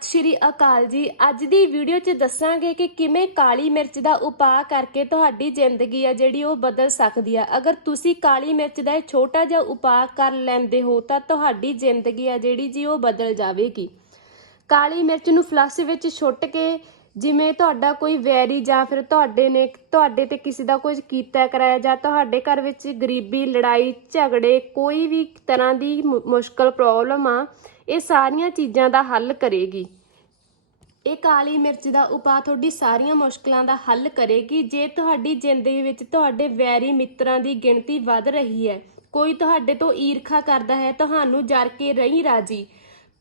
ਸਤਿ ਸ਼੍ਰੀ ਅਕਾਲ ਜੀ। ਅੱਜ ਦੀ ਵੀਡੀਓ 'ਚ ਦੱਸਾਂਗੇ ਕਿ ਕਿਵੇਂ ਕਾਲੀ ਮਿਰਚ ਦਾ ਉਪਾਅ ਕਰਕੇ ਤੁਹਾਡੀ ਜ਼ਿੰਦਗੀ ਆ ਜਿਹੜੀ ਉਹ ਬਦਲ ਸਕਦੀ ਆ। ਅਗਰ ਤੁਸੀਂ ਕਾਲੀ ਮਿਰਚ ਦਾ ਇਹ ਛੋਟਾ ਜਿਹਾ ਉਪਾਅ ਕਰ ਲੈਂਦੇ ਹੋ ਤਾਂ ਤੁਹਾਡੀ ਜ਼ਿੰਦਗੀ ਆ ਜਿਹੜੀ ਜੀ ਉਹ ਬਦਲ ਜਾਵੇਗੀ। ਕਾਲੀ ਮਿਰਚ ਨੂੰ ਫਲਸ਼ ਵਿੱਚ ਛੁੱਟ ਕੇ ਜਿਵੇਂ ਤੁਹਾਡਾ ਕੋਈ ਵੈਰੀ ਜਾਂ ਫਿਰ ਤੁਹਾਡੇ ਨੇ ਤੁਹਾਡੇ ਤੇ ਕਿਸੇ ਦਾ ਕੁਝ ਕੀਤਾ, ਕਰਾਇਆ ਜਾਂ ਤੁਹਾਡੇ ਘਰ ਵਿੱਚ ਗਰੀਬੀ, ਲੜਾਈ, ਝਗੜੇ, ਕੋਈ ਵੀ ਤਰ੍ਹਾਂ ਦੀ ਮੁਸ਼ਕਲ ਪ੍ਰੋਬਲਮ ਆ ਇਹ ਸਾਰੀਆਂ ਚੀਜ਼ਾਂ ਦਾ ਹੱਲ ਕਰੇਗੀ। ਇਹ ਕਾਲੀ ਮਿਰਚ ਦਾ ਉਪਾਅ ਤੁਹਾਡੀ ਸਾਰੀਆਂ ਮੁਸ਼ਕਲਾਂ ਦਾ ਹੱਲ ਕਰੇਗੀ। ਜੇ ਤੁਹਾਡੀ ਜ਼ਿੰਦਗੀ ਵਿੱਚ ਤੁਹਾਡੇ ਵੈਰੀ ਮਿੱਤਰਾਂ ਦੀ ਗਿਣਤੀ ਵੱਧ ਰਹੀ ਹੈ, ਕੋਈ ਤੁਹਾਡੇ ਤੋਂ ਈਰਖਾ ਕਰਦਾ ਹੈ, ਤੁਹਾਨੂੰ ਜਰ ਕੇ ਰਹੀ ਰਾਜੀ,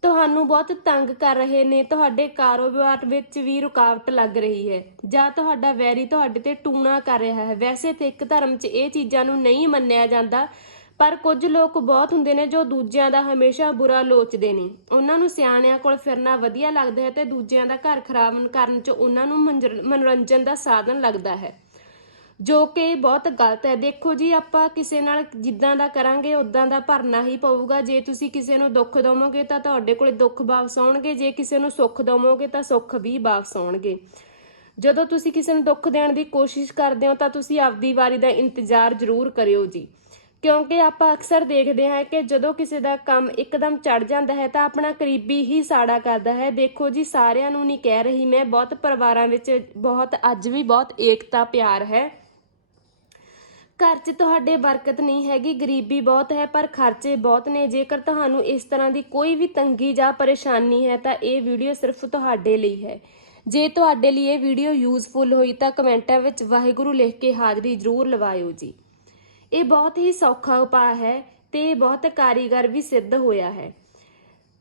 ਤੁਹਾਨੂੰ ਬਹੁਤ ਤੰਗ ਕਰ ਰਹੇ ਨੇ, ਤੁਹਾਡੇ ਕਾਰੋਬਾਰ ਵਿੱਚ ਵੀ ਰੁਕਾਵਟ ਲੱਗ ਰਹੀ ਹੈ, ਜਾਂ ਤੁਹਾਡਾ ਵੈਰੀ ਤੁਹਾਡੇ ਤੇ ਟੂਣਾ ਕਰ ਰਿਹਾ ਹੈ। ਵੈਸੇ ਸਿੱਖ ਧਰਮ 'ਚ ਇਹ ਚੀਜ਼ਾਂ ਨੂੰ ਨਹੀਂ ਮੰਨਿਆ ਜਾਂਦਾ। ਪਰ ਕੁਝ ਲੋਕ ਬਹੁਤ ਹੁੰਦੇ ਨੇ ਜੋ ਦੂਜਿਆਂ ਦਾ ਹਮੇਸ਼ਾ ਬੁਰਾ ਲੋਚਦੇ ਨੇ। ਉਹਨਾਂ ਨੂੰ ਸਿਆਣਿਆਂ ਕੋਲ ਫਿਰਨਾ ਵਧੀਆ ਲੱਗਦਾ ਹੈ ਤੇ ਦੂਜਿਆਂ ਦਾ ਘਰ ਖਰਾਬ ਕਰਨ 'ਚ ਉਹਨਾਂ ਨੂੰ ਮਨੋਰੰਜਨ ਦਾ ਸਾਧਨ ਲੱਗਦਾ ਹੈ। ਜੋ ਕਿ ਬਹੁਤ ਗਲਤ ਹੈ। ਦੇਖੋ ਜੀ, ਆਪਾਂ ਕਿਸੇ ਨਾਲ ਜਿੱਦਾਂ ਦਾ ਕਰਾਂਗੇ ਉਦਾਂ ਦਾ ਭਰਨਾ ਹੀ ਪਊਗਾ। ਜੇ ਤੁਸੀਂ ਕਿਸੇ ਨੂੰ ਦੁੱਖ ਦਵੋਗੇ ਤਾਂ ਤੁਹਾਡੇ ਕੋਲੇ ਦੁੱਖ ਵਾਪਸ ਆਉਣਗੇ। ਜੇ ਕਿਸੇ ਨੂੰ ਸੁੱਖ ਦਵੋਗੇ ਤਾਂ ਸੁੱਖ ਵੀ ਵਾਪਸ ਆਉਣਗੇ। ਜਦੋਂ ਤੁਸੀਂ ਕਿਸੇ ਨੂੰ ਦੁੱਖ ਦੇਣ ਦੀ ਕੋਸ਼ਿਸ਼ ਕਰਦੇ ਹੋ ਤਾਂ ਤੁਸੀਂ ਆਪਦੀ ਵਾਰੀ ਦਾ ਇੰਤਜ਼ਾਰ ਜ਼ਰੂਰ ਕਰਿਓ ਜੀ। ਕਿਉਂਕਿ ਆਪਾਂ ਅਕਸਰ ਦੇਖਦੇ ਹਾਂ ਕਿ ਜਦੋਂ ਕਿਸੇ ਦਾ ਕੰਮ ਇੱਕਦਮ ਚੜ ਜਾਂਦਾ ਹੈ ਤਾਂ ਆਪਣਾ ਕਰੀਬੀ ਹੀ ਸਾੜਾ ਕਰਦਾ ਹੈ। ਦੇਖੋ ਜੀ, ਸਾਰਿਆਂ ਨੂੰ ਨਹੀਂ ਕਹਿ ਰਹੀ ਮੈਂ, ਬਹੁਤ ਪਰਿਵਾਰਾਂ ਵਿੱਚ ਬਹੁਤ, ਅੱਜ ਵੀ ਬਹੁਤ ਏਕਤਾ, ਪਿਆਰ ਹੈ। ਘਰ 'ਚ ਤੁਹਾਡੇ ਬਰਕਤ ਨਹੀਂ ਹੈਗੀ, ਗਰੀਬੀ ਬਹੁਤ ਹੈ, ਪਰ ਖਰਚੇ ਬਹੁਤ ਨੇ। ਜੇਕਰ ਤੁਹਾਨੂੰ ਇਸ ਤਰ੍ਹਾਂ ਦੀ ਕੋਈ ਵੀ ਤੰਗੀ ਜਾਂ ਪਰੇਸ਼ਾਨੀ ਹੈ ਤਾਂ ਇਹ ਵੀਡੀਓ ਸਿਰਫ ਤੁਹਾਡੇ ਲਈ ਹੈ। ਜੇ ਤੁਹਾਡੇ ਲਈ ਇਹ ਵੀਡੀਓ ਯੂਜ਼ਫੁਲ ਹੋਈ ਤਾਂ ਕਮੈਂਟਾਂ ਵਿੱਚ ਵਾਹਿਗੁਰੂ ਲਿਖ ਕੇ ਹਾਜ਼ਰੀ ਜ਼ਰੂਰ ਲਵਾਇਓ ਜੀ। ਇਹ ਬਹੁਤ ਹੀ ਸੌਖਾ ਉਪਾਅ ਹੈ ਤੇ ਬਹੁਤ ਕਾਰੀਗਰ ਵੀ ਸਿੱਧ ਹੋਇਆ ਹੈ।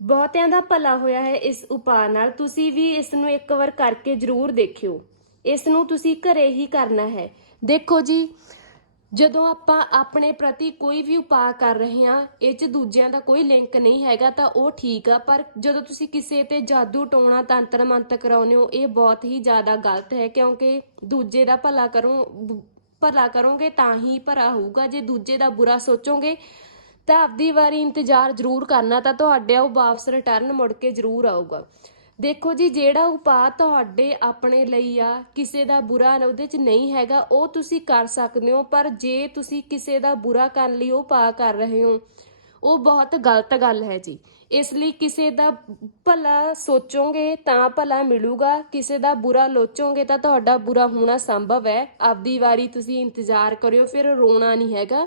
ਬਹੁਤਿਆਂ ਦਾ ਭਲਾ ਹੋਇਆ ਹੈ ਇਸ ਉਪਾਅ ਨਾਲ। ਤੁਸੀਂ ਵੀ ਇਸ ਨੂੰ ਇੱਕ ਵਾਰ ਕਰਕੇ ਜ਼ਰੂਰ ਦੇਖਿਓ। ਇਸ ਨੂੰ ਤੁਸੀਂ ਘਰੇ ਹੀ ਕਰਨਾ ਹੈ। ਦੇਖੋ ਜੀ, ਜਦੋਂ ਆਪਾਂ ਆਪਣੇ ਪ੍ਰਤੀ ਕੋਈ ਵੀ ਉਪਾਅ ਕਰ ਰਹੇ ਹਾਂ, ਇਹ 'ਚ ਦੂਜਿਆਂ ਦਾ ਕੋਈ ਲਿੰਕ ਨਹੀਂ ਹੈਗਾ ਤਾਂ ਉਹ ਠੀਕ ਆ, ਪਰ ਜਦੋਂ ਤੁਸੀਂ ਕਿਸੇ ਤੇ ਜਾਦੂ ਟੋਣਾ ਤੰਤਰ ਮੰਤਰ ਕਰਾਉਂਦੇ ਹੋ, ਇਹ ਬਹੁਤ ਹੀ ਜ਼ਿਆਦਾ ਗਲਤ ਹੈ ਕਿਉਂਕਿ ਦੂਜੇ ਦਾ ਭਲਾ ਕਰੋ ਭਲਾ ਕਰੋਗੇ ਤਾਂ ਹੀ ਭਲਾ ਹੋਊਗਾ। ਜੇ ਦੂਜੇ ਦਾ ਬੁਰਾ ਸੋਚੋਗੇ ਤਾਂ ਆਪਦੀ ਵਾਰੀ ਇੰਤਜ਼ਾਰ ਜ਼ਰੂਰ ਕਰਨਾ, ਤਾਂ ਤੁਹਾਡੇ ਉਹ ਵਾਪਸ ਰਿਟਰਨ ਮੁੜ ਕੇ ਜ਼ਰੂਰ ਆਊਗਾ। ਦੇਖੋ ਜੀ, ਜਿਹੜਾ ਉਪਾਅ ਤੁਹਾਡੇ ਆਪਣੇ ਲਈ ਆ, ਕਿਸੇ ਦਾ ਬੁਰਾ ਉਹਦੇ 'ਚ ਨਹੀਂ ਹੈਗਾ, ਉਹ ਤੁਸੀਂ ਕਰ ਸਕਦੇ ਹੋ, ਪਰ ਜੇ ਤੁਸੀਂ ਕਿਸੇ ਦਾ ਬੁਰਾ ਕਰਨ ਲਈ, ਉਹ ਉਪਾਅ ਕਰ ਰਹੇ ਹੋ। ਉਹ ਬਹੁਤ ਗਲਤ ਗੱਲ ਹੈ ਜੀ। ਇਸ ਲਈ ਕਿਸੇ ਦਾ ਭਲਾ ਸੋਚੋਗੇ ਤਾਂ ਭਲਾ ਮਿਲੂਗਾ, ਕਿਸੇ ਦਾ ਬੁਰਾ ਲੋਚੋਗੇ ਤਾਂ ਤੁਹਾਡਾ ਬੁਰਾ ਹੋਣਾ ਸੰਭਵ ਹੈ। ਆਪਦੀ ਵਾਰੀ ਤੁਸੀਂ ਇੰਤਜ਼ਾਰ ਕਰਿਓ, ਫਿਰ ਰੋਣਾ ਨਹੀਂ ਹੈਗਾ।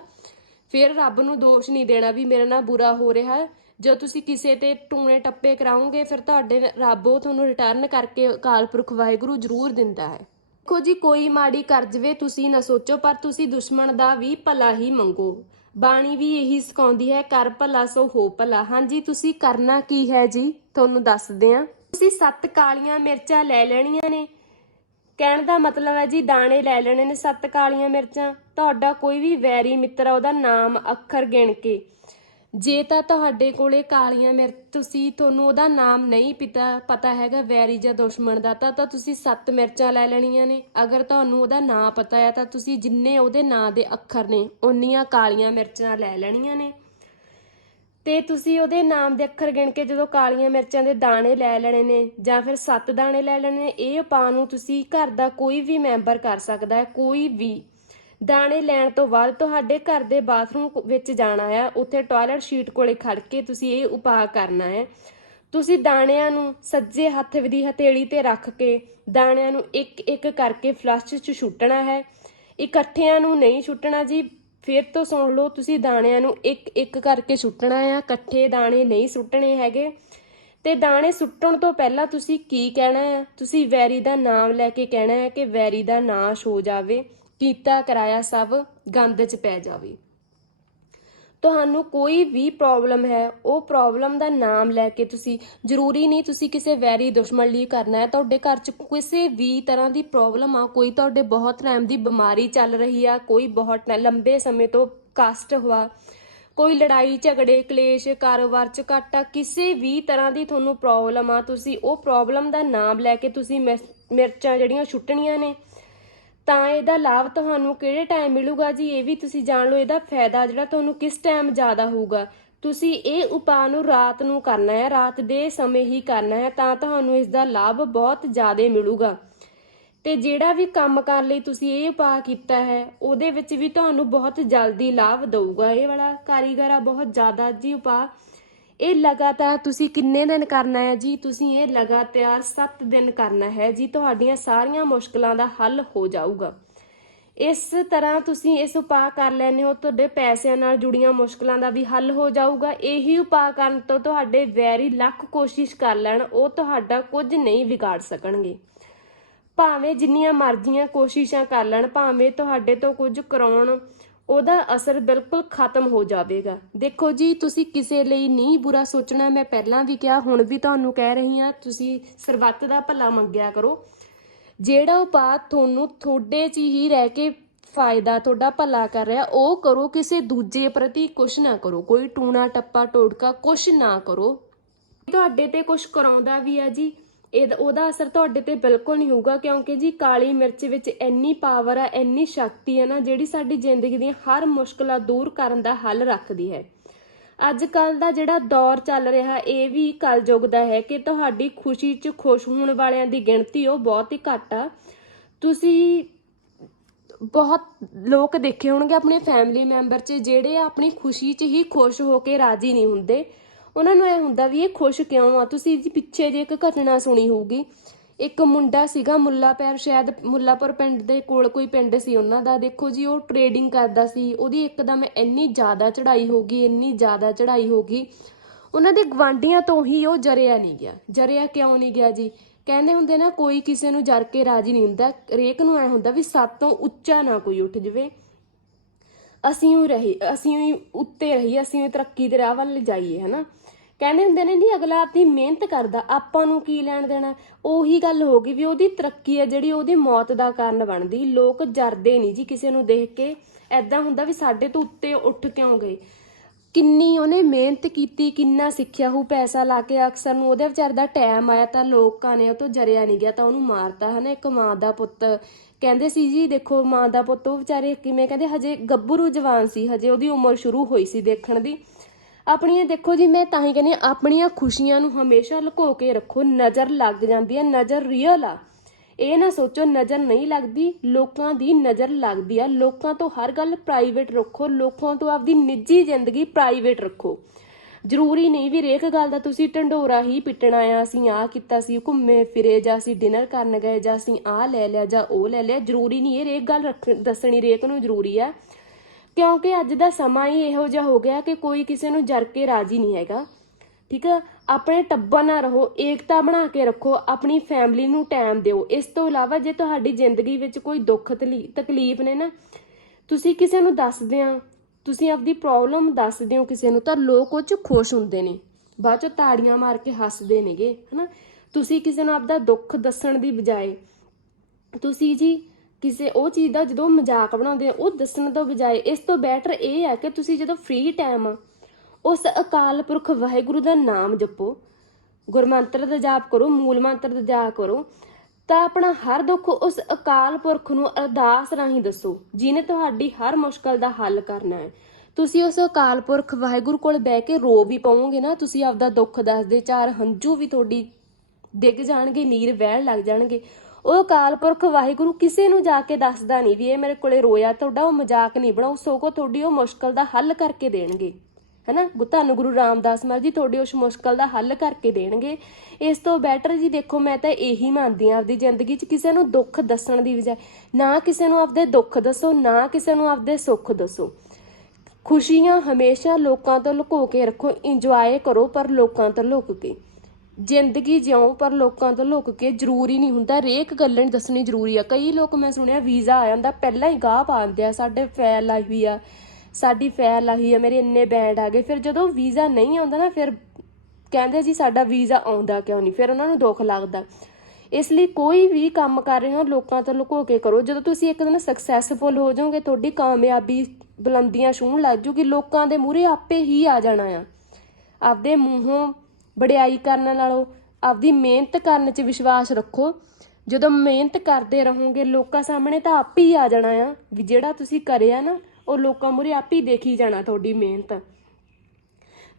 ਫਿਰ ਰੱਬ ਨੂੰ ਦੋਸ਼ ਨਹੀਂ ਦੇਣਾ ਵੀ ਮੇਰੇ ਨਾਲ ਬੁਰਾ ਹੋ ਰਿਹਾ। ਹੈ ਤੁਸੀਂ ਕਿਸੇ ਤੇ ਟੂਣੇ ਟੱਪੇ ਕਰਾਉਂਗੇ ਫਿਰ ਤੁਹਾਡੇ ਰੱਬ ਉਹ ਤੁਹਾਨੂੰ ਰਿਟਰਨ ਕਰਕੇ ਅਕਾਲ ਪੁਰਖ ਵਾਹਿਗੁਰੂ ਜ਼ਰੂਰ ਦਿੰਦਾ ਹੈ। ਦੇਖੋ ਜੀ, ਕੋਈ ਮਾੜੀ ਕਰ ਜਵੇ ਤੁਸੀਂ ਨਾ ਸੋਚੋ, ਪਰ ਤੁਸੀਂ ਦੁਸ਼ਮਣ ਦਾ ਵੀ ਭਲਾ ਹੀ ਮੰਗੋ। ਬਾਣੀ ਵੀ ਇਹੀ ਸਿਖਾਉਂਦੀ ਹੈ, ਕਰ ਭਲਾ ਸੋ ਹੋ ਭਲਾ। ਹਾਂਜੀ, ਤੁਸੀਂ ਕਰਨਾ ਕੀ ਹੈ ਜੀ? ਤੁਹਾਨੂੰ ਦੱਸਦੇ ਆ ਤੁਸੀਂ ਸੱਤ ਕਾਲੀਆਂ ਮਿਰਚਾਂ ਲੈ ਲੈਣੀਆਂ ਨੇ। ਕਹਿਣ ਦਾ ਮਤਲਬ ਹੈ ਜੀ, ਦਾਣੇ ਲੈ ਲੈਣੇ ਨੇ ਸੱਤ ਕਾਲੀਆਂ ਮਿਰਚਾਂ। ਤੁਹਾਡਾ ਕੋਈ ਵੀ ਵੈਰੀ ਮਿੱਤਰ ਆ, ਉਹਦਾ ਨਾਮ ਅੱਖਰ ਗਿਣ ਕੇ। ਜੇ ਤਾਂ ਤੁਹਾਡੇ ਕੋਲੇ ਕਾਲੀਆਂ ਮਿਰਚ, ਤੁਸੀਂ ਤੁਹਾਨੂੰ ਉਹਦਾ ਨਾਮ ਨਹੀਂ ਪਿਤਾ, ਪਤਾ ਹੈਗਾ ਵੈਰੀ ਜਾਂ ਦੁਸ਼ਮਣ ਦਾ, ਤਾਂ ਤਾਂ ਤੁਸੀਂ ਸੱਤ ਮਿਰਚਾਂ ਲੈ ਲੈਣੀਆਂ ਨੇ। ਅਗਰ ਤੁਹਾਨੂੰ ਉਹਦਾ ਨਾਂ ਪਤਾ ਹੈ, ਤਾਂ ਤੁਸੀਂ ਜਿੰਨੇ ਉਹਦੇ ਨਾਂ ਦੇ ਅੱਖਰ ਨੇ ਉਨੀਆਂ ਕਾਲੀਆਂ ਮਿਰਚਾਂ ਲੈ ਲੈਣੀਆਂ ਨੇ। ਤੇ ਤੁਸੀਂ ਉਹਦੇ ਨਾਮ ਦੇ ਅੱਖਰ ਗਿਣ ਕੇ ਜਦੋਂ ਕਾਲੀਆਂ ਮਿਰਚਾਂ ਦੇ ਦਾਣੇ ਲੈ ਲੈਣੇ ਨੇ, ਜਾਂ ਫਿਰ ਸੱਤ ਦਾਣੇ ਲੈ ਲੈਣੇ ਨੇ, ਇਹ ਉਪਾਅ ਨੂੰ ਤੁਸੀਂ ਘਰ ਦਾ ਕੋਈ ਵੀ ਮੈਂਬਰ ਕਰ ਸਕਦਾ ਹੈ, ਕੋਈ ਵੀ। ਦਾਣੇ ਲੈਣ ਤੋਂ ਬਾਅਦ ਤੁਹਾਡੇ ਘਰ ਦੇ ਬਾਥਰੂਮ ਵਿੱਚ ਜਾਣਾ ਹੈ ਉੱਥੇ ਟਾਇਲਟ ਸ਼ੀਟ ਕੋਲੇ ਖੜ ਕੇ ਤੁਸੀਂ ਇਹ ਉਪਾਅ ਕਰਨਾ ਹੈ ਤੁਸੀਂ ਦਾਣਿਆਂ ਨੂੰ ਸੱਜੇ ਹੱਥ ਦੀ ਹਥੇਲੀ ਤੇ ਰੱਖ ਕੇ ਦਾਣਿਆਂ ਨੂੰ ਇੱਕ ਇੱਕ ਕਰਕੇ ਫਲਸ਼ 'ਚ ਛੁੱਟਣਾ ਹੈ। ਇਕੱਠਿਆਂ ਨੂੰ ਨਹੀਂ ਛੁੱਟਣਾ ਜੀ, ਫਿਰ ਤੋਂ ਸੁਣ ਲਓ, ਤੁਸੀਂ ਦਾਣਿਆਂ ਨੂੰ ਇੱਕ ਇੱਕ ਕਰਕੇ ਸੁੱਟਣਾ ਆ। ਇਕੱਠੇ ਦਾਣੇ ਨਹੀਂ ਸੁੱਟਣੇ ਹੈਗੇ। ਤੇ ਦਾਣੇ ਸੁੱਟਣ ਤੋਂ ਪਹਿਲਾਂ ਤੁਸੀਂ ਕੀ ਕਹਿਣਾ ਹੈ ਤੁਸੀਂ ਵੈਰੀ ਦਾ ਨਾਮ ਲੈ ਕੇ ਕਹਿਣਾ ਹੈ ਕਿ ਵੈਰੀ ਦਾ ਨਾਸ਼ ਹੋ ਜਾਵੇ। ਕੀਤਾ ਕਰਾਇਆ ਸਭ ਗੰਦ 'ਚ ਪੈ ਜਾਵੇ। ਤੁਹਾਨੂੰ ਕੋਈ ਵੀ ਪ੍ਰੋਬਲਮ ਹੈ, ਉਹ ਪ੍ਰੋਬਲਮ ਦਾ ਨਾਮ ਲੈ ਕੇ ਤੁਸੀਂ, ਜ਼ਰੂਰੀ ਨਹੀਂ ਤੁਸੀਂ ਕਿਸੇ ਵੈਰੀ ਦੁਸ਼ਮਣ ਲਈ ਕਰਨਾ ਹੈ। ਤੁਹਾਡੇ ਘਰ 'ਚ ਕਿਸੇ ਵੀ ਤਰ੍ਹਾਂ ਦੀ ਪ੍ਰੋਬਲਮ ਆ, ਕੋਈ ਤੁਹਾਡੇ ਬਹੁਤ ਟਾਈਮ ਦੀ ਬਿਮਾਰੀ ਚੱਲ ਰਹੀ ਆ, ਕੋਈ ਬਹੁਤ ਲੰਬੇ ਸਮੇਂ ਤੋਂ ਕਸ਼ਟ ਹੋਆ, ਕੋਈ ਲੜਾਈ, ਝਗੜੇ, ਕਲੇਸ਼, ਕਾਰੋਬਾਰ 'ਚ ਘਾਟਾ, ਕਿਸੇ ਵੀ ਤਰ੍ਹਾਂ ਦੀ ਤੁਹਾਨੂੰ ਪ੍ਰੋਬਲਮ ਆ, ਤੁਸੀਂ ਉਹ ਪ੍ਰੋਬਲਮ ਦਾ ਨਾਮ ਲੈ ਕੇ ਤੁਸੀਂ ਮਿਰਚਾਂ ਜਿਹੜੀਆਂ ਛੁੱਟਣੀਆਂ ਨੇ ਤਾਂ ਇਹਦਾ ਲਾਭ ਤੁਹਾਨੂੰ ਕਿਹੜੇ ਟਾਈਮ ਮਿਲੂਗਾ ਜੀ? ਇਹ ਵੀ ਤੁਸੀਂ ਜਾਣ ਲਓ, ਇਹਦਾ ਫਾਇਦਾ ਜਿਹੜਾ ਤੁਹਾਨੂੰ ਕਿਸ ਟਾਈਮ ਜ਼ਿਆਦਾ ਹੋਊਗਾ? ਤੁਸੀਂ ਇਹ ਉਪਾਅ ਨੂੰ ਰਾਤ ਨੂੰ ਕਰਨਾ ਹੈ, ਰਾਤ ਦੇ ਸਮੇਂ ਹੀ ਕਰਨਾ ਹੈ, ਤਾਂ ਤੁਹਾਨੂੰ ਇਸ ਦਾ ਲਾਭ ਬਹੁਤ ਜ਼ਿਆਦਾ ਮਿਲੂਗਾ। ਤੇ ਜਿਹੜਾ ਵੀ ਕੰਮ ਕਰਨ ਲਈ ਤੁਸੀਂ ਇਹ ਉਪਾਅ ਕੀਤਾ ਹੈ, ਉਹਦੇ ਵਿੱਚ ਵੀ ਤੁਹਾਨੂੰ ਬਹੁਤ ਜਲਦੀ ਲਾਭ ਦਊਗਾ। ਇਹ ਵਾਲਾ ਕਾਰੀਗਰ ਆ, ਬਹੁਤ ਜ਼ਿਆਦਾ ਜੀ ਉਪਾਅ। ਇਹ ਲਗਾਤਾਰ ਤੁਸੀਂ ਕਿੰਨੇ ਦਿਨ ਕਰਨਾ ਹੈ? ਜੀ, ਤੁਸੀਂ ਇਹ ਲਗਾਤਾਰ 7 ਦਿਨ ਕਰਨਾ ਹੈ। ਜੀ, ਤੁਹਾਡੀਆਂ ਸਾਰੀਆਂ ਮੁਸ਼ਕਲਾਂ ਦਾ ਹੱਲ ਹੋ ਜਾਊਗਾ। ਇਸ ਤਰ੍ਹਾਂ ਤੁਸੀਂ ਇਸ ਉਪਾਅ ਕਰ ਲੈਨੇ ਹੋ, ਤੁਹਾਡੇ ਪੈਸਿਆਂ ਨਾਲ ਜੁੜੀਆਂ ਮੁਸ਼ਕਲਾਂ ਦਾ ਵੀ ਹੱਲ ਹੋ ਜਾਊਗਾ। ਇਹੀ ਉਪਾਅ ਕਰਨ ਤੋਂ ਤੁਹਾਡੇ ਵੈਰੀ ਲੱਖ ਕੋਸ਼ਿਸ਼ ਕਰ ਲੈਣ, ਉਹ ਤੁਹਾਡਾ ਕੁਝ ਨਹੀਂ ਵਿਗਾੜ ਸਕਣਗੇ। ਭਾਵੇਂ ਜਿੰਨੀਆਂ ਮਰਜ਼ੀਆਂ ਕੋਸ਼ਿਸ਼ਾਂ ਕਰ ਲੈਣ, ਭਾਵੇਂ ਤੁਹਾਡੇ ਤੋਂ ਕੁਝ ਕਰਾਉਣ ਉਹਦਾ ਅਸਰ ਬਿਲਕੁਲ ਖਤਮ ਹੋ ਜਾਵੇਗਾ। ਦੇਖੋ ਜੀ, ਤੁਸੀਂ ਕਿਸੇ ਲਈ ਨਹੀਂ ਬੁਰਾ ਸੋਚਣਾ, ਮੈਂ ਪਹਿਲਾਂ ਵੀ ਕਿਹਾ, ਹੁਣ ਵੀ ਤੁਹਾਨੂੰ ਕਹਿ ਰਹੀ ਹਾਂ, ਤੁਸੀਂ ਸਰਬੱਤ ਦਾ ਭਲਾ ਮੰਗਿਆ ਕਰੋ। ਜਿਹੜਾ ਉਪਾਅ ਤੁਹਾਨੂੰ ਤੁਹਾਡੇ 'ਚ ਹੀ ਰਹਿ ਕੇ ਫਾਇਦਾ, ਤੁਹਾਡਾ ਭਲਾ ਕਰ ਰਿਹਾ, ਉਹ ਕਰੋ, ਕਿਸੇ ਦੂਜੇ ਪ੍ਰਤੀ ਕੁਛ ਨਾ ਕਰੋ। ਕੋਈ ਟੂਣਾ ਟੱਪਾ ਟੋਟਕਾ ਕੁਛ ਨਾ ਕਰੋ। ਤੁਹਾਡੇ ਤੇ ਕੁਛ ਕਰਾਉਂਦਾ ਵੀ ਆ ਜੀ। ਇਹ ਉਹਦਾ ਅਸਰ ਤੁਹਾਡੇ ਤੇ ਬਿਲਕੁਲ ਨਹੀਂ ਹੋਊਗਾ, ਕਿਉਂਕਿ ਜੀ ਕਾਲੀ ਮਿਰਚ ਵਿੱਚ ਇੰਨੀ ਪਾਵਰ ਆ, ਇੰਨੀ ਸ਼ਕਤੀ ਹੈ ਨਾ, ਜਿਹੜੀ ਸਾਡੀ ਜ਼ਿੰਦਗੀ ਦੀਆਂ ਹਰ ਮੁਸ਼ਕਲਾਂ ਦੂਰ ਕਰਨ ਦਾ ਹੱਲ ਰੱਖਦੀ ਹੈ। ਅੱਜ ਕੱਲ ਦਾ ਜਿਹੜਾ ਦੌਰ ਚੱਲ ਰਿਹਾ, ਇਹ ਵੀ ਕਲਯੁਗ ਦਾ ਹੈ ਕਿ ਤੁਹਾਡੀ ਖੁਸ਼ੀ 'ਚ ਖੁਸ਼ ਹੋਣ ਵਾਲਿਆਂ ਦੀ ਗਿਣਤੀ ਉਹ ਬਹੁਤ ਹੀ ਘੱਟ ਆ। ਤੁਸੀਂ ਬਹੁਤ ਲੋਕ ਦੇਖੇ ਹੋਣਗੇ ਆਪਣੇ ਫੈਮਿਲੀ ਮੈਂਬਰ 'ਚ, ਜਿਹੜੇ ਆਪਣੀ ਖੁਸ਼ੀ 'ਚ ਹੀ ਖੁਸ਼ ਹੋ ਕੇ ਰਾਜ਼ੀ ਨਹੀਂ ਹੁੰਦੇ। ਉਹਨਾਂ ਨੂੰ ਇਹ ਹੁੰਦਾ ਵੀ ਇਹ ਖੁਸ਼ ਕਿਉਂ ਆ? ਤੁਸੀਂ ਜੀ ਪਿੱਛੇ ਜੇ ਇੱਕ ਘਟਨਾ ਸੁਣੀ ਹੋਊਗੀ। ਇੱਕ ਮੁੰਡਾ ਸੀਗਾ ਮੁੱਲਾਪੁਰ, ਸ਼ਾਇਦ ਮੁੱਲਾਪੁਰ ਪਿੰਡ ਦੇ ਕੋਲ ਕੋਈ ਪਿੰਡ ਸੀ ਉਹਨਾਂ ਦਾ। ਦੇਖੋ ਜੀ, ਉਹ ਟਰੇਡਿੰਗ ਕਰਦਾ ਸੀ। ਉਹਦੀ ਇੱਕਦਮ ਇੰਨੀ ਜ਼ਿਆਦਾ ਚੜ੍ਹਾਈ ਹੋ ਗਈ, ਇੰਨੀ ਜ਼ਿਆਦਾ ਚੜ੍ਹਾਈ ਹੋ ਗਈ। ਉਹਨਾਂ ਦੇ ਗਵਾਂਢੀਆਂ ਤੋਂ ਹੀ ਉਹ ਜਰਿਆ ਨਹੀਂ ਗਿਆ। ਜਰਿਆ ਕਿਉਂ ਨਹੀਂ ਗਿਆ ਜੀ? ਕਹਿੰਦੇ ਹੁੰਦੇ ਨਾ, ਕੋਈ ਕਿਸੇ ਨੂੰ ਜਰ ਕੇ ਰਾਜੀ ਨਹੀਂ ਹੁੰਦਾ। ਰੇਕ ਨੂੰ ਐ ਹੁੰਦਾ ਵੀ ਸੱਤ ਤੋਂ ਉੱਚਾ ਨਾ ਕੋਈ ਉੱਠ ਜਵੇ। ਅਸੀਂ ਹੀ ਰਹੀ, ਅਸੀਂ ਹੀ ਉੱਤੇ ਰਹੀ, ਅਸੀਂ ਹੀ ਤਰੱਕੀ ਦੇ ਰਾਹ ਵੱਲ ਜਾਈਏ, ਹਨਾ? ਕਹਿੰਦੇ ਹੁੰਦੇ ਨੇ, ਨਹੀਂ, ਅਗਲਾ ਆਪਣੀ ਮਿਹਨਤ ਕਰਦਾ, ਆਪਾਂ ਨੂੰ ਕੀ ਲੈਣ ਦੇਣਾ? ਉਹੀ ਗੱਲ ਹੋ ਗਈ ਵੀ ਉਹਦੀ ਤਰੱਕੀ ਹੈ ਜਿਹੜੀ ਉਹਦੀ ਮੌਤ ਦਾ ਕਾਰਨ ਬਣਦੀ। ਲੋਕ ਜਰਦੇ ਨਹੀਂ ਜੀ ਕਿਸੇ ਨੂੰ ਦੇਖ ਕੇ। ਐਦਾਂ ਹੁੰਦਾ ਵੀ ਸਾਡੇ ਤੋਂ ਉੱਤੇ ਉੱਠ ਕਿਉਂ ਗਏ? ਕਿੰਨੀ ਉਹਨੇ ਮਿਹਨਤ ਕੀਤੀ, ਕਿੰਨਾ ਸਿੱਖਿਆ ਹੋ ਪੈਸਾ ਲਾ ਕੇ ਅਕਸਰ ਨੂੰ, ਉਹਦੇ ਵਿਚਾਰ ਦਾ ਟਾਈਮ ਆਇਆ ਤਾਂ ਲੋਕਾਂ ਨੇ ਉਹ ਤੋਂ ਜਰਿਆ ਨਹੀਂ ਗਿਆ, ਤਾਂ ਉਹਨੂੰ ਮਾਰਤਾ, ਹਨਾ? ਇੱਕ ਮਾਂ ਦਾ ਪੁੱਤ ਕਹਿੰਦੇ ਸੀ ਜੀ ਦੇਖੋ ਮਾਂ ਦਾ ਪੁੱਤ ਉਹ ਵਿਚਾਰੇ ਕਿਵੇਂ ਕਹਿੰਦੇ ਹਜੇ ਗੱਭਰੂ ਜਵਾਨ ਸੀ ਹਜੇ ਉਹਦੀ ਉਮਰ ਸ਼ੁਰੂ ਹੋਈ ਸੀ ਦੇਖਣ ਦੀ। ਆਪਣੀਆਂ ਦੇਖੋ ਜੀ ਮੈਂ ਤਾਂ ਹੀ ਕਹਿੰਦੀ ਹਾਂ, ਆਪਣੀਆਂ ਖੁਸ਼ੀਆਂ ਨੂੰ ਹਮੇਸ਼ਾ ਲੁਕੋ ਕੇ ਰੱਖੋ ਨਜ਼ਰ ਲੱਗ ਜਾਂਦੀ ਹੈ ਨਜ਼ਰ ਰੀਅਲ ਆ। ਇਹ ਨਾ ਸੋਚੋ ਨਜ਼ਰ ਨਹੀਂ ਲੱਗਦੀ ਲੋਕਾਂ ਦੀ ਨਜ਼ਰ ਲੱਗਦੀ ਆ। ਲੋਕਾਂ ਤੋਂ ਹਰ ਗੱਲ ਪ੍ਰਾਈਵੇਟ ਰੱਖੋ ਲੋਕਾਂ ਤੋਂ ਆਪਦੀ ਨਿੱਜੀ ਜ਼ਿੰਦਗੀ ਪ੍ਰਾਈਵੇਟ ਰੱਖੋ। ਜ਼ਰੂਰੀ ਨਹੀਂ ਵੀ ਰੇਕ ਗੱਲ ਦਾ ਤੁਸੀਂ ਢੰਡੋਰਾ ਹੀ ਪਿੱਟਣਾ ਆ, ਅਸੀਂ ਆ ਕੀਤਾ ਸੀ, ਘੁੰਮੇ ਫਿਰੇ ਜਾਂ ਅਸੀਂ ਡਿਨਰ ਕਰਨ ਗਏ ਜਾਂ ਅਸੀਂ ਆ ਲੈ ਲਿਆ ਜਾਂ ਉਹ ਲੈ ਲਿਆ, ਜ਼ਰੂਰੀ ਨਹੀਂ ਇਹ ਰੇਕ ਗੱਲ ਰੱਖ, ਦੱਸਣੀ ਰੇਕ ਨੂੰ ਜ਼ਰੂਰੀ ਆ। ਕਿਉਂਕਿ ਅੱਜ ਦਾ ਸਮਾਂ ਹੀ ਇਹੋ ਜਿਹਾ ਹੋ ਗਿਆ ਕਿ ਕੋਈ ਕਿਸੇ ਨੂੰ ਜਰ ਕੇ ਰਾਜੀ ਨਹੀਂ ਹੈਗਾ। ਠੀਕ ਆ? ਆਪਣੇ ਟੱਬਰ ਨਾਲ ਰਹੋ, ਏਕਤਾ ਬਣਾ ਕੇ ਰੱਖੋ, ਆਪਣੀ ਫੈਮਿਲੀ ਨੂੰ ਟਾਈਮ ਦਿਓ। ਇਸ ਤੋਂ ਇਲਾਵਾ ਜੇ ਤੁਹਾਡੀ ਜ਼ਿੰਦਗੀ ਵਿੱਚ ਕੋਈ ਦੁੱਖ ਤਲੀ- ਤਕਲੀਫ ਨੇ ਨਾ, ਤੁਸੀਂ ਕਿਸੇ ਨੂੰ ਦੱਸਦੇ ਆ ਤੁਸੀਂ ਆਪਦੀ ਪ੍ਰੋਬਲਮ ਦੱਸਦੇ ਹੋ ਕਿਸੇ ਨੂੰ, ਤਾਂ ਲੋਕ ਉਹ ਚ ਖੁਸ਼ ਹੁੰਦੇ ਨੇ। ਬਾਅਦ ਚ ਤਾੜੀਆਂ ਮਾਰ ਕੇ ਹੱਸਦੇ ਨੇਗੇ, ਹਨਾ? ਤੁਸੀਂ ਕਿਸੇ ਨੂੰ ਆਪਦਾ ਦੁੱਖ ਦੱਸਣ ਦੀ ਬਜਾਏ, ਤੁਸੀਂ ਜੀ ਕਿਸੇ ਉਹ ਚੀਜ਼ ਦਾ ਜਦੋਂ ਮਜ਼ਾਕ ਬਣਾਉਂਦੇ ਆ ਉਹ ਦੱਸਣ ਤੋਂ ਬਜਾਏ, ਇਸ ਤੋਂ ਬੈਟਰ ਇਹ ਆ ਕਿ ਤੁਸੀਂ ਜਦੋਂ ਫ੍ਰੀ ਟਾਈਮ ਆ, ਉਸ ਅਕਾਲ ਪੁਰਖ ਵਾਹਿਗੁਰੂ ਦਾ ਨਾਮ ਜਪੋ। ਗੁਰਮੰਤਰ ਦਾ ਜਾਪ ਕਰੋ, ਮੂਲ ਮੰਤਰ ਦਾ ਜਾਪ ਕਰੋ। ਤਾਂ ਆਪਣਾ ਹਰ ਦੁੱਖ ਉਸ ਅਕਾਲ ਪੁਰਖ ਨੂੰ ਅਰਦਾਸ ਰਾਹੀਂ ਦੱਸੋ ਜਿਨੇ ਤੁਹਾਡੀ ਹਰ ਮੁਸ਼ਕਲ ਦਾ ਹੱਲ ਕਰਨਾ ਹੈ। ਤੁਸੀਂ ਉਸ ਅਕਾਲ ਪੁਰਖ ਵਾਹਿਗੁਰੂ ਕੋਲ ਬਹਿ ਕੇ ਰੋ ਵੀ ਪਾਓਗੇ ਨਾ, ਤੁਸੀਂ ਆਪਦਾ ਦੁੱਖ ਦੱਸਦੇ, ਚਾਰ ਹੰਝੂ ਵੀ ਤੁਹਾਡੀ ਡਿੱਗ ਜਾਣਗੇ, ਨੀਰ ਵਹਿਣ ਲੱਗ ਜਾਣਗੇ। ਉਹ ਅਕਾਲ ਪੁਰਖ ਵਾਹਿਗੁਰੂ ਕਿਸੇ ਨੂੰ ਜਾ ਕੇ ਦੱਸਦਾ ਨਹੀਂ ਵੀ ਇਹ ਮੇਰੇ ਕੋਲੇ ਰੋਇਆ, ਤੁਹਾਡਾ ਉਹ ਮਜ਼ਾਕ ਨਹੀਂ ਬਣਾਉ, ਸਗੋਂ ਤੁਹਾਡੀ ਉਹ ਮੁਸ਼ਕਲ ਦਾ ਹੱਲ ਕਰਕੇ ਦੇਣਗੇ। ਹੈਨਾ? ਤੁਹਾਨੂੰ ਗੁਰੂ ਰਾਮਦਾਸ ਮਹਾਰਾਜ ਜੀ ਤੁਹਾਡੀ ਉਸ ਮੁਸ਼ਕਲ ਦਾ ਹੱਲ ਕਰਕੇ ਦੇਣਗੇ। ਇਸ ਤੋਂ ਬੈਟਰ ਜੀ ਦੇਖੋ, ਮੈਂ ਤਾਂ ਇਹੀ ਮੰਨਦੀ ਆ ਆਪਦੀ ਜ਼ਿੰਦਗੀ 'ਚ ਕਿਸੇ ਨੂੰ ਦੁੱਖ ਦੱਸਣ ਦੀ ਬਜਾਏ। ਨਾ ਕਿਸੇ ਨੂੰ ਆਪਦੇ ਦੁੱਖ ਦੱਸੋ, ਨਾ ਕਿਸੇ ਨੂੰ ਆਪਦੇ ਸੁੱਖ ਦੱਸੋ। ਖੁਸ਼ੀਆਂ ਹਮੇਸ਼ਾ ਲੋਕਾਂ ਤੋਂ ਲੁਕੋ ਕੇ ਰੱਖੋ ਇੰਜੋਏ ਕਰੋ ਪਰ ਲੋਕਾਂ ਤੋਂ ਲੁਕ ਕੇ। ਜ਼ਿੰਦਗੀ ਜਿਉਂ ਪਰ ਲੋਕਾਂ ਤੋਂ ਲੁਕ ਕੇ ਜ਼ਰੂਰੀ ਨਹੀਂ ਹੁੰਦਾ ਰੇਕ ਗੱਲ ਨਹੀਂ ਦੱਸਣੀ ਜ਼ਰੂਰੀ ਆ। ਕਈ ਲੋਕ ਮੈਂ ਸੁਣਿਆ ਵੀਜ਼ਾ ਆ ਜਾਂਦਾ, ਪਹਿਲਾਂ ਹੀ ਗਾਹ ਪਾ ਦਿੰਦੇ ਆ, ਸਾਡੇ ਫੈਲ ਆਈ ਹੋਈ ਆ। ਸਾਡੀ ਫੈਲ ਆਹੀ ਆ, ਮੇਰੇ ਇੰਨੇ ਬੈਂਡ ਆ ਗਏ। ਫਿਰ ਜਦੋਂ ਵੀਜ਼ਾ ਨਹੀਂ ਆਉਂਦਾ ਨਾ, ਫਿਰ ਕਹਿੰਦੇ ਜੀ ਸਾਡਾ ਵੀਜ਼ਾ ਆਉਂਦਾ ਕਿਉਂ ਨਹੀਂ? ਫਿਰ ਉਹਨਾਂ ਨੂੰ ਦੁੱਖ ਲੱਗਦਾ। ਇਸ ਲਈ ਕੋਈ ਵੀ ਕੰਮ ਕਰ ਰਹੇ ਹੋ ਲੋਕਾਂ ਤੋਂ ਲੁਕੋ ਕੇ ਕਰੋ। ਜਦੋਂ ਤੁਸੀਂ ਇੱਕ ਦਿਨ ਸਕਸੈਸਫੁਲ ਹੋ ਜਾਓਗੇ, ਤੁਹਾਡੀ ਕਾਮਯਾਬੀ ਬੁਲੰਦੀਆਂ ਛੂਹਣ ਲੱਗ ਜੂਗੀ। ਲੋਕਾਂ ਦੇ ਮੂਹਰੇ ਆਪੇ ਹੀ ਆ ਜਾਣਾ ਆ। ਆਪਦੇ ਮੂੰਹੋਂ ਵਡਿਆਈ ਕਰਨ ਨਾਲੋਂ, ਆਪਦੀ ਮਿਹਨਤ ਕਰਨ 'ਚ ਵਿਸ਼ਵਾਸ ਰੱਖੋ। ਜਦੋਂ ਮਿਹਨਤ ਕਰਦੇ ਰਹੋਗੇ, ਲੋਕਾਂ ਸਾਹਮਣੇ ਤਾਂ ਆਪੇ ਹੀ ਆ ਜਾਣਾ ਆ ਵੀ ਜਿਹੜਾ ਤੁਸੀਂ ਕਰਿਆ ਨਾ ਉਹ ਲੋਕਾਂ ਮੂਹਰੇ ਆਪੇ ਹੀ ਦੇਖੀ ਜਾਣਾ ਤੁਹਾਡੀ ਮਿਹਨਤ।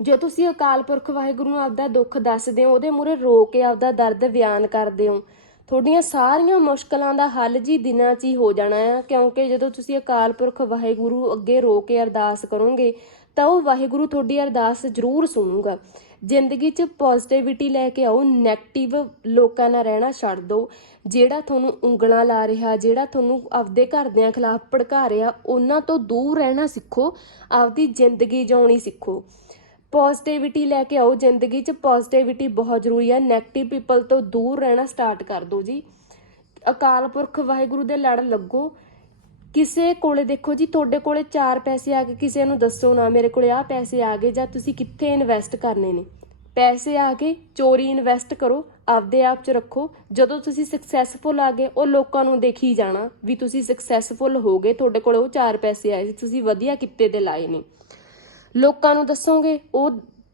ਜੋ ਤੁਸੀਂ ਅਕਾਲ ਪੁਰਖ ਵਾਹਿਗੁਰੂ ਨੂੰ ਆਪਦਾ ਦੁੱਖ ਦੱਸਦੇ ਹੋ, ਉਹਦੇ ਮੂਹਰੇ ਰੋ ਕੇ ਆਪਦਾ ਦਰਦ ਬਿਆਨ ਕਰਦੇ ਹੋ। ਤੁਹਾਡੀਆਂ ਸਾਰੀਆਂ ਮੁਸ਼ਕਲਾਂ ਦਾ ਹੱਲ ਜੀ ਦਿਨਾਂ 'ਚ ਹੀ ਹੋ ਜਾਣਾ ਹੈ ਕਿਉਂਕਿ ਜਦੋਂ ਤੁਸੀਂ ਅਕਾਲ ਪੁਰਖ ਵਾਹਿਗੁਰੂ ਅੱਗੇ ਰੋ ਕੇ ਅਰਦਾਸ ਕਰੋਗੇ, ਤਾਂ ਉਹ ਵਾਹਿਗੁਰੂ ਤੁਹਾਡੀ ਅਰਦਾਸ ਜ਼ਰੂਰ ਸੁਣੂਗਾ। ਜ਼ਿੰਦਗੀ 'ਚ ਪੋਜ਼ਿਟਿਵਿਟੀ ਲੈ ਕੇ ਆਓ 네ਗੇਟਿਵ ਲੋਕਾਂ ਨਾਲ ਰਹਿਣਾ ਛੱਡ ਦਿਓ ਜਿਹੜਾ ਤੁਹਾਨੂੰ ਉਂਗਲਾਂ ਲਾ ਰਿਹਾ, ਜਿਹੜਾ ਤੁਹਾਨੂੰ ਆਪਦੇ ਘਰਦਿਆਂ ਖਿਲਾਫ ਭੜਕਾ ਰਿਹਾ, ਉਹਨਾਂ ਤੋਂ ਦੂਰ ਰਹਿਣਾ ਸਿੱਖੋ, ਆਪਦੀ ਜ਼ਿੰਦਗੀ ਜਿਉਣੀ ਸਿੱਖੋ। ਪੋਜ਼ਿਟਿਵਿਟੀ ਲੈ ਕੇ ਆਓ, ਜ਼ਿੰਦਗੀ 'ਚ ਪੋਜ਼ਿਟਿਵਿਟੀ ਬਹੁਤ ਜ਼ਰੂਰੀ ਹੈ 네ਗੇਟਿਵ ਪੀਪਲ ਤੋਂ ਦੂਰ ਰਹਿਣਾ ਸਟਾਰਟ ਕਰ ਦਿਓ ਜੀ। ਅਕਾਲ ਪੁਰਖ ਵਾਹਿਗੁਰੂ ਦੇ ਲੜ ਲੱਗੋ। ਕਿਸੇ ਕੋਲੇ ਦੇਖੋ ਜੀ, ਤੁਹਾਡੇ ਕੋਲੇ 4 ਪੈਸੇ ਆ ਗਏ, ਕਿਸੇ ਨੂੰ ਦੱਸੋ ਨਾ, ਮੇਰੇ ਕੋਲੇ ਆ ਪੈਸੇ ਆ ਗਏ ਜਾਂ ਤੁਸੀਂ ਕਿੱਥੇ ਇਨਵੈਸਟ ਕਰਨੇ ਨੇ। ਪੈਸੇ ਆ ਗਏ, ਚੋਰੀ ਇਨਵੈਸਟ ਕਰੋ, ਆਪਦੇ ਆਪ 'ਚ ਰੱਖੋ। ਜਦੋਂ ਤੁਸੀਂ ਸਕਸੈਸਫੁਲ ਆ ਗਏ, ਉਹ ਲੋਕਾਂ ਨੂੰ ਦੇਖੀ ਜਾਣਾ ਵੀ ਤੁਸੀਂ ਸਕਸੈਸਫੁਲ ਹੋ ਗਏ, ਤੁਹਾਡੇ ਕੋਲ ਉਹ 4 ਪੈਸੇ ਆਏ ਸੀ, ਤੁਸੀਂ ਵਧੀਆ ਕਿੱਤੇ ਦੇ ਲਾਏ ਨੇ। ਲੋਕਾਂ ਨੂੰ ਦੱਸੋਗੇ, ਉਹ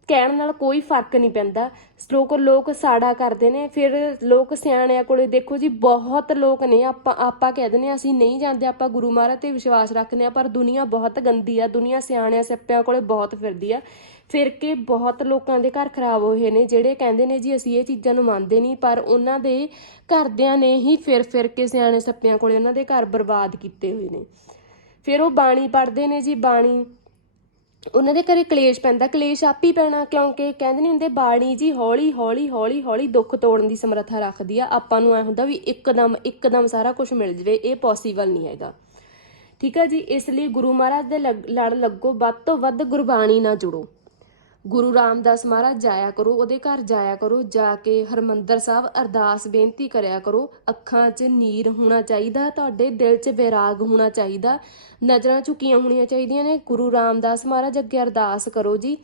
ਕਹਿਣ ਨਾਲ ਕੋਈ ਫ਼ਰਕ ਨਹੀਂ ਪੈਂਦਾ। ਲੋਕ ਲੋਕ ਸਾੜਾ ਕਰਦੇ ਨੇ। ਫਿਰ ਲੋਕ ਸਿਆਣਿਆਂ ਕੋਲੇ ਦੇਖੋ ਜੀ, ਬਹੁਤ ਲੋਕ ਨੇ। ਆਪਾਂ ਆਪਾਂ ਕਹਿ ਦਿੰਦੇ ਹਾਂ, ਅਸੀਂ ਨਹੀਂ ਜਾਂਦੇ ਆਪਾਂ ਗੁਰੂ ਮਹਾਰਾਜ ਤੇ ਵਿਸ਼ਵਾਸ ਰੱਖਦੇ ਆ ਪਰ ਦੁਨੀਆ ਬਹੁਤ ਗੰਦੀ ਆ। ਦੁਨੀਆ ਸਿਆਣਿਆਂ ਸੱਪਿਆਂ ਕੋਲੇ ਬਹੁਤ ਫਿਰਦੀ ਆ। ਫਿਰ ਕੇ ਬਹੁਤ ਲੋਕਾਂ ਦੇ ਘਰ ਖਰਾਬ ਹੋਏ ਨੇ, ਜਿਹੜੇ ਕਹਿੰਦੇ ਨੇ ਜੀ, ਅਸੀਂ ਇਹ ਚੀਜ਼ਾਂ ਨੂੰ ਮੰਨਦੇ ਨਹੀਂ, ਪਰ ਉਹਨਾਂ ਦੇ ਘਰਦਿਆਂ ਨੇ ਹੀ ਫਿਰ ਫਿਰ ਕੇ ਸਿਆਣੇ ਸੱਪਿਆਂ ਕੋਲੇ ਉਹਨਾਂ ਦੇ ਘਰ ਬਰਬਾਦ ਕੀਤੇ ਹੋਏ ਨੇ। ਫਿਰ ਉਹ ਬਾਣੀ ਪੜ੍ਹਦੇ ਨੇ ਜੀ, ਬਾਣੀ ਉਹਨਾਂ ਦੇ ਘਰੇ ਕਲੇਸ਼ ਪੈਂਦਾ, ਕਲੇਸ਼ ਆਪ ਹੀ ਪੈਣਾ, ਕਿਉਂਕਿ ਕਹਿੰਦੇ ਨਹੀਂ ਹੁੰਦੇ ਬਾਣੀ ਜੀ ਹੌਲੀ ਹੌਲੀ ਹੌਲੀ ਹੌਲੀ ਦੁੱਖ ਤੋੜਨ ਦੀ ਸਮਰੱਥਾ ਰੱਖਦੀ ਆ। ਆਪਾਂ ਨੂੰ ਐ ਹੁੰਦਾ ਵੀ ਇੱਕਦਮ ਇੱਕਦਮ ਸਾਰਾ ਕੁਝ ਮਿਲ ਜਵੇ, ਇਹ ਪੋਸੀਬਲ ਨਹੀਂ ਹੈਗਾ। ਠੀਕ ਆ ਜੀ, ਇਸ ਲਈ ਗੁਰੂ ਮਹਾਰਾਜ ਦੇ ਲੜ ਲੱਗੋ, ਵੱਧ ਤੋਂ ਵੱਧ ਗੁਰਬਾਣੀ ਨਾਲ ਜੁੜੋ। ਗੁਰੂ ਰਾਮਦਾਸ ਮਹਾਰਾਜ ਜਾਇਆ ਕਰੋ, ਉਹਦੇ ਘਰ ਜਾਇਆ ਕਰੋ, ਜਾ ਕੇ ਹਰਮੰਦਰ ਸਾਹਿਬ ਅਰਦਾਸ ਬੇਨਤੀ ਕਰਿਆ ਕਰੋ, ਅੱਖਾਂ 'ਚ ਨੀਰ ਹੋਣਾ ਚਾਹੀਦਾ, ਤੁਹਾਡੇ ਦਿਲ 'ਚ ਵਿਰਾਗ ਹੋਣਾ ਚਾਹੀਦਾ, ਨਜ਼ਰਾਂ ਝੁਕੀਆਂ ਹੋਣੀਆਂ ਚਾਹੀਦੀਆਂ ਨੇ, ਗੁਰੂ ਰਾਮਦਾਸ ਮਹਾਰਾਜ ਅੱਗੇ ਅਰਦਾਸ ਕਰੋ ਜੀ।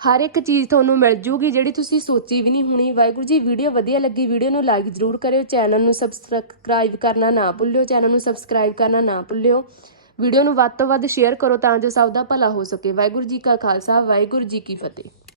ਹਰ ਇੱਕ ਚੀਜ਼ ਤੁਹਾਨੂੰ ਮਿਲ ਜੂਗੀ, ਜਿਹੜੀ ਤੁਸੀਂ ਸੋਚੀ ਵੀ ਨਹੀਂ ਹੋਣੀ। ਵਾਹਿਗੁਰੂ ਜੀ, ਵੀਡੀਓ ਵਧੀਆ ਲੱਗੀ, ਵੀਡੀਓ ਨੂੰ ਲਾਈਕ ਜ਼ਰੂਰ ਕਰਿਓ, ਚੈਨਲ ਨੂੰ ਸਬਸਕ੍ਰਾਈਬ ਕਰਨਾ ਨਾ ਭੁੱਲਿਓ, ਚੈਨਲ ਨੂੰ ਸਬਸਕ੍ਰਾਈਬ ਕਰਨਾ ਨਾ ਭੁੱਲਿਓ। ਵੀਡੀਓ ਨੂੰ ਵੱਧ ਤੋਂ ਵੱਧ ਸ਼ੇਅਰ ਕਰੋ ਤਾਂ ਜੋ ਸਭ ਦਾ ਭਲਾ ਹੋ ਸਕੇ। ਵਾਹਿਗੁਰੂ ਜੀ ਕਾ ਖਾਲਸਾ, ਵਾਹਿਗੁਰੂ ਜੀ ਕੀ ਫਤਿਹ।